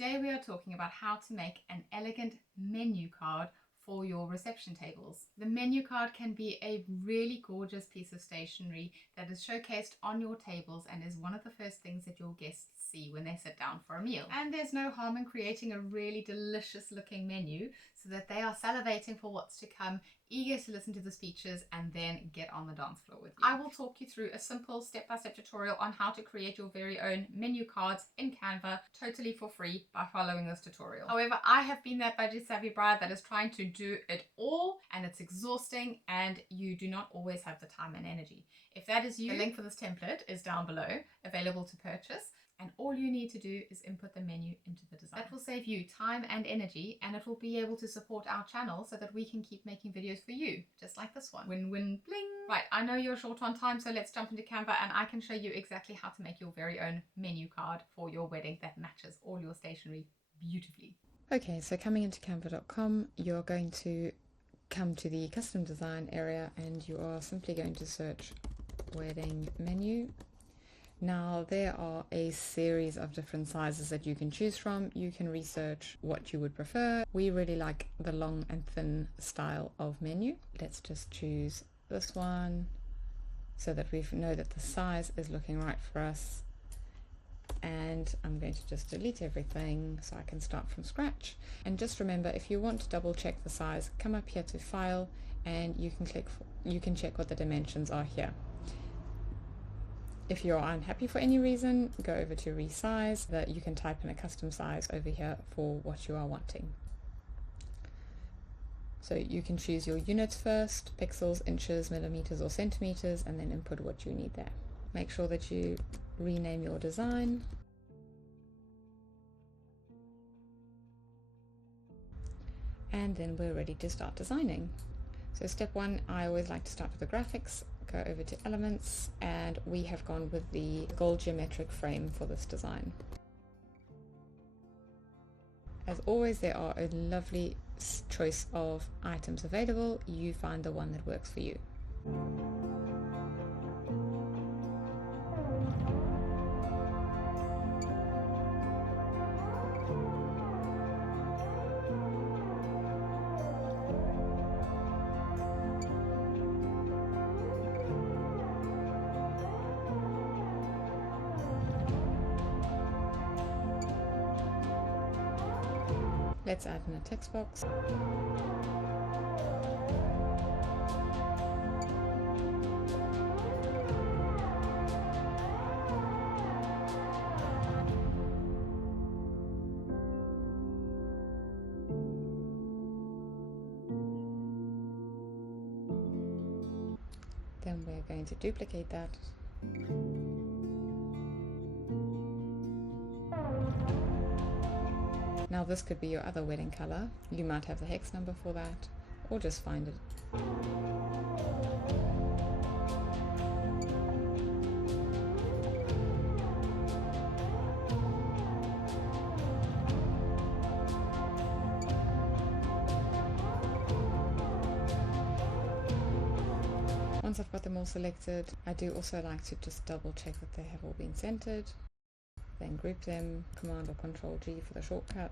Today we are talking about how to make an elegant menu card for your reception tables. The menu card can be a really gorgeous piece of stationery that is showcased on your tables and is one of the first things that your guests see when they sit down for a meal. And there's no harm in creating a really delicious looking menu so that they are salivating for what's to come, eager to listen to the speeches and then get on the dance floor with you. I will talk you through a simple step-by-step tutorial on how to create your very own menu cards in Canva totally for free by following this tutorial. However, I have been that budget savvy bride that is trying to do it all, and it's exhausting and you do not always have the time and energy. If that is you, the link for this template is down below, available to purchase. And all you need to do is input the menu into the design. That will save you time and energy, and it will be able to support our channel so that we can keep making videos for you, just like this one. Win-win, bling! Right, I know you're short on time, so let's jump into Canva and I can show you exactly how to make your very own menu card for your wedding that matches all your stationery beautifully. Okay, so coming into canva.com, you're going to come to the custom design area and you are simply going to search wedding menu. Now there are a series of different sizes that you can choose from. You can research what you would prefer. We really like the long and thin style of menu. Let's just choose this one so that we know that the size is looking right for us. And I'm going to just delete everything so I can start from scratch. And just remember, if you want to double check the size, come up here to File and you can check what the dimensions are here. If you're unhappy for any reason, go over to resize, that you can type in a custom size over here for what you are wanting. So you can choose your units first, pixels, inches, millimeters or centimeters, and then input what you need there. Make sure that you rename your design. And then we're ready to start designing. So step one, I always like to start with the graphics. Go over to elements, and we have gone with the gold geometric frame for this design. As always, there are a lovely choice of items available. You find the one that works for you. Let's add in a text box. Then we're going to duplicate that. Now this could be your other wedding color. You might have the hex number for that, or just find it. Once I've got them all selected, I do also like to just double check that they have all been centered. Then group them, Command or Control G for the shortcut.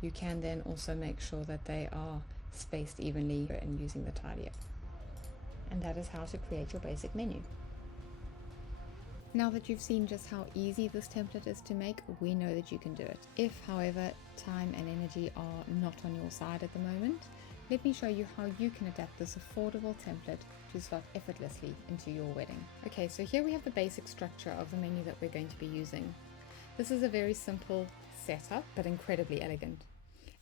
You can then also make sure that they are spaced evenly and using the tidy up. And that is how to create your basic menu. Now that you've seen just how easy this template is to make, we know that you can do it. If, however, time and energy are not on your side at the moment, let me show you how you can adapt this affordable template to slot effortlessly into your wedding. Okay, so here we have the basic structure of the menu that we're going to be using. This is a very simple setup, but incredibly elegant.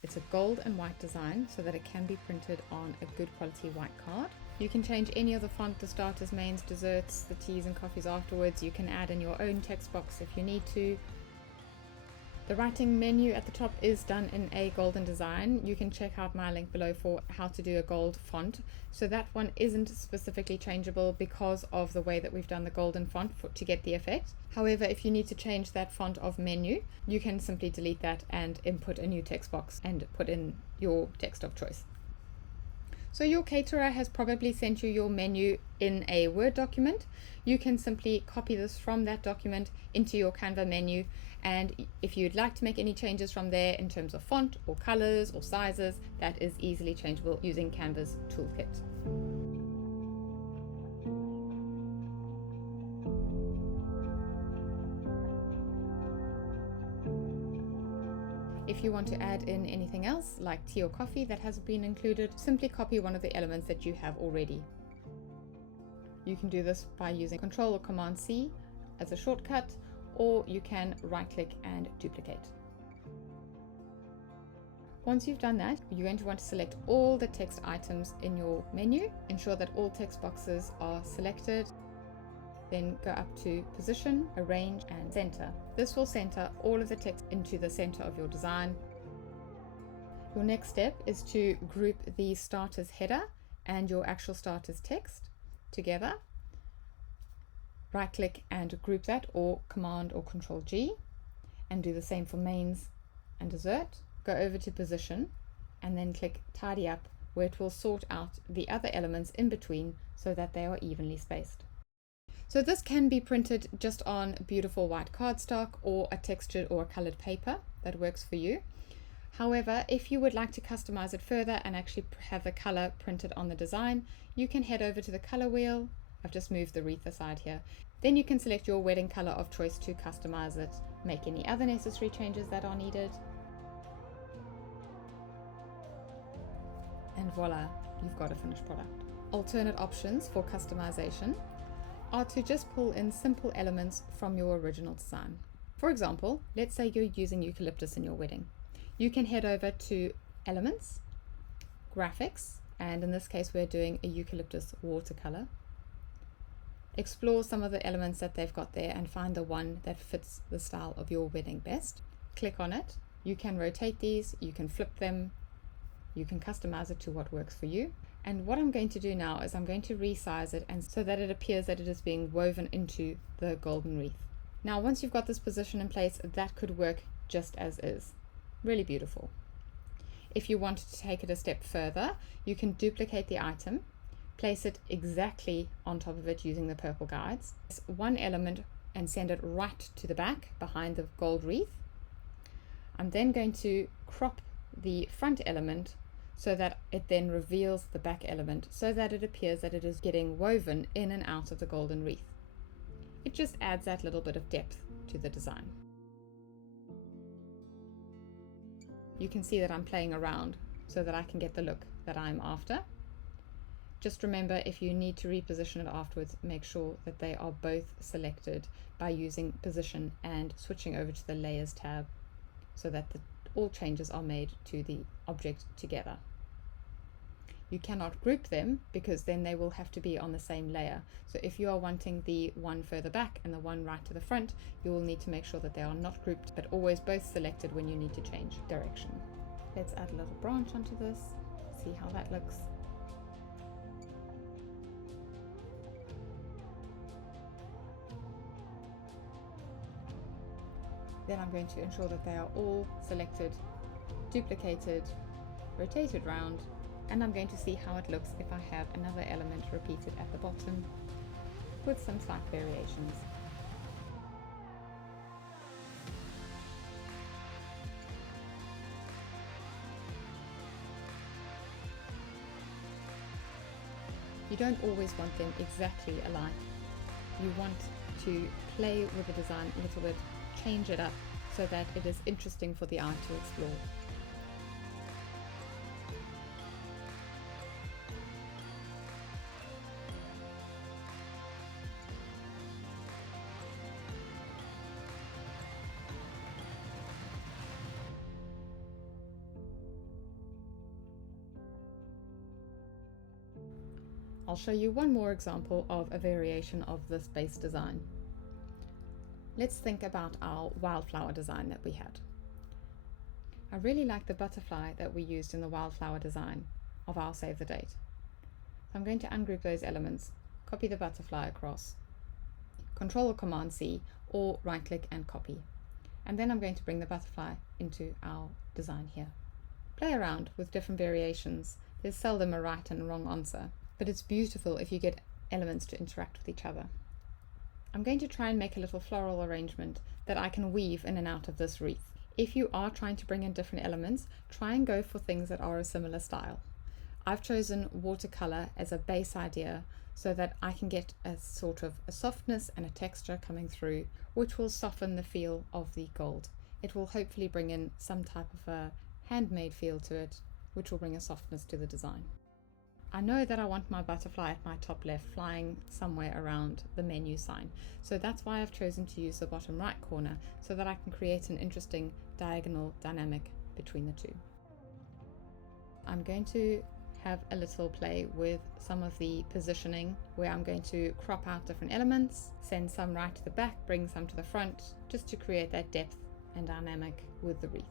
It's a gold and white design so that it can be printed on a good quality white card. You can change any of the font, the starters, mains, desserts, the teas and coffees afterwards. You can add in your own text box if you need to. The writing menu at the top is done in a golden design. You can check out my link below for how to do a gold font. So that one isn't specifically changeable because of the way that we've done the golden font to get the effect. However, if you need to change that font of menu, you can simply delete that and input a new text box and put in your text of choice. So your caterer has probably sent you your menu in a Word document. You can simply copy this from that document into your Canva menu, and if you'd like to make any changes from there in terms of font or colors or sizes, that is easily changeable using Canva's toolkit. If you want to add in anything else, like tea or coffee that hasn't been included, simply copy one of the elements that you have already. You can do this by using Control or Command C as a shortcut, or you can right-click and duplicate. Once you've done that, you're going to want to select all the text items in your menu. Ensure that all text boxes are selected. Then go up to Position, Arrange and Center. This will center all of the text into the center of your design. Your next step is to group the starter's header and your actual starter's text together. Right click and group that, or Command or Control G, and do the same for mains and dessert. Go over to Position and then click Tidy Up, where it will sort out the other elements in between so that they are evenly spaced. So this can be printed just on beautiful white cardstock or a textured or a colored paper that works for you. However, if you would like to customize it further and actually have the color printed on the design, you can head over to the color wheel. I've just moved the wreath aside here. Then you can select your wedding color of choice to customize it, make any other necessary changes that are needed. And voila, you've got a finished product. Alternate options for customization are to just pull in simple elements from your original design. For example, let's say you're using eucalyptus in your wedding. You can head over to Elements, Graphics, and in this case we're doing a eucalyptus watercolor. Explore some of the elements that they've got there and find the one that fits the style of your wedding best. Click on it. You can rotate these, you can flip them, you can customize it to what works for you. And what I'm going to do now is I'm going to resize it and so that it appears that it is being woven into the golden wreath. Now once you've got this position in place, that could work just as is. Really beautiful. If you wanted to take it a step further, you can duplicate the item, place it exactly on top of it using the purple guides. One element and send it right to the back behind the gold wreath. I'm then going to crop the front element so that it then reveals the back element so that it appears that it is getting woven in and out of the golden wreath. It just adds that little bit of depth to the design. You can see that I'm playing around so that I can get the look that I'm after. Just remember, if you need to reposition it afterwards, make sure that they are both selected by using Position and switching over to the Layers tab so that all changes are made to the object together. You cannot group them because then they will have to be on the same layer. So if you are wanting the one further back and the one right to the front, you will need to make sure that they are not grouped but always both selected when you need to change direction. Let's add a little branch onto this, see how that looks. Then I'm going to ensure that they are all selected, duplicated, rotated round, and I'm going to see how it looks if I have another element repeated at the bottom with some slight variations. You don't always want them exactly alike. You want to play with the design a little bit, change it up so that it is interesting for the eye to explore. I'll show you one more example of a variation of this base design. Let's think about our wildflower design that we had. I really like the butterfly that we used in the wildflower design of our save the date. So I'm going to ungroup those elements, copy the butterfly across, Control or Command C, or right click and copy. And then I'm going to bring the butterfly into our design here. Play around with different variations There's seldom a right and wrong answer, but it's beautiful if you get elements to interact with each other. I'm going to try and make a little floral arrangement that I can weave in and out of this wreath. If you are trying to bring in different elements, try and go for things that are a similar style. I've chosen watercolor as a base idea so that I can get a sort of a softness and a texture coming through, which will soften the feel of the gold. It will hopefully bring in some type of a handmade feel to it, which will bring a softness to the design. I know that I want my butterfly at my top left flying somewhere around the menu sign, so that's why I've chosen to use the bottom right corner so that I can create an interesting diagonal dynamic between the two. I'm going to have a little play with some of the positioning where I'm going to crop out different elements, send some right to the back, bring some to the front, just to create that depth and dynamic with the wreath.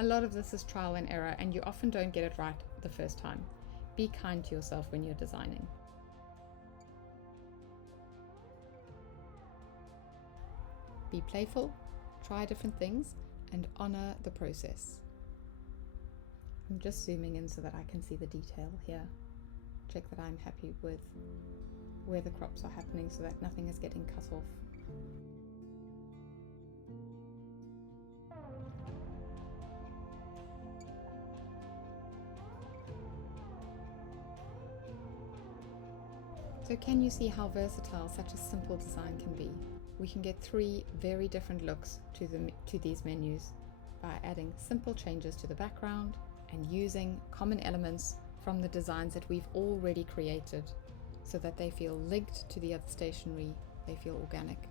A lot of this is trial and error, and you often don't get it right the first time. Be kind to yourself when you're designing. Be playful, try different things, and honor the process. I'm just zooming in so that I can see the detail here. Check that I'm happy with where the crops are happening so that nothing is getting cut off. So can you see how versatile such a simple design can be? We can get 3 very different looks to these menus by adding simple changes to the background and using common elements from the designs that we've already created so that they feel linked to the other stationery, they feel organic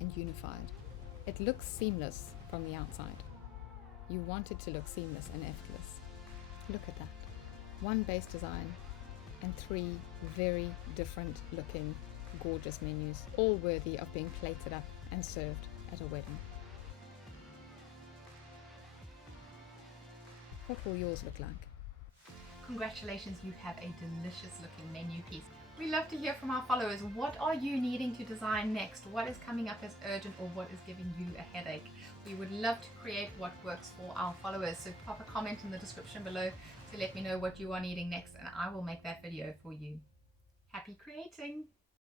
and unified. It looks seamless from the outside. You want it to look seamless and effortless. Look at that. 1 base design and 3 very different looking gorgeous menus, all worthy of being plated up and served at a wedding. What will yours look like? Congratulations, you have a delicious looking menu piece. We love to hear from our followers. What are you needing to design next? What is coming up as urgent, or what is giving you a headache? We would love to create what works for our followers. So pop a comment in the description below to let me know what you are needing next, and I will make that video for you. Happy creating!